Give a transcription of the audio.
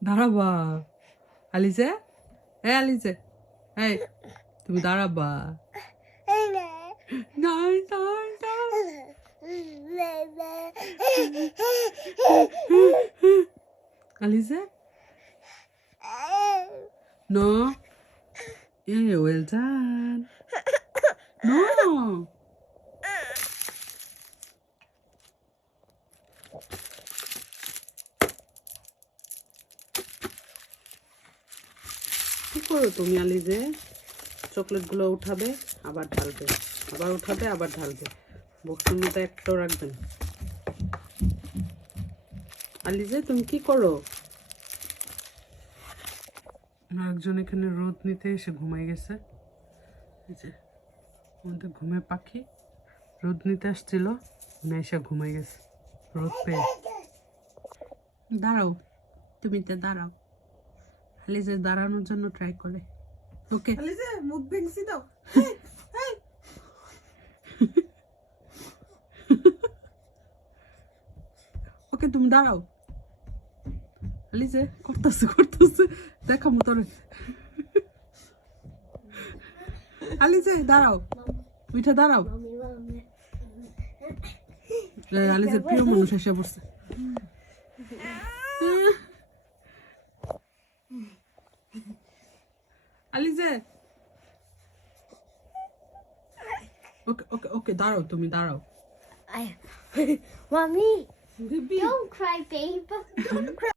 날아봐. 알리제? 에 알리제. 에이 너 날아봐. 네. 날, 날, 날. 네, 네. 알리제? No. Yeah, 예, well done. No. কি করো তুমি, আলিজে? চকলেটগুলো উঠাবে, আবার ঢালবে। আবার উঠাবে, আবার ঢালবে। বক্সের মধ্যে একটাও রাখবেন আলিজে, তুমি কি করো? একজন এখানে রোদ নিতে এসে ঘুমাই গেছে। যে, আমাদের ঘুমে পাখি রোদ নিতে আসছিল, না, এসে ঘুমাই গেছে। রোদ পেয়ে। দাঁড়াও, তুমি তো দাঁড়াও। যে দাঁড়ানোর জন্য ট্রাই করে। ওকে আলিজে মুখ ভেঙছি দাও ওকে তুমি দাঁড়াও। আলিজে করতেছে করতেছে। দেখামো তোরে আলিজে দাঁড়াও। উঠে দাঁড়াও। আলিজের প্রিয় মানুষ এসে পড়ছে। আলিজে ওকে ওকে ওকে দাঁড়াও তুমি দাঁড়াও I, mommy, দিবি don't cry, babe. Don't cry.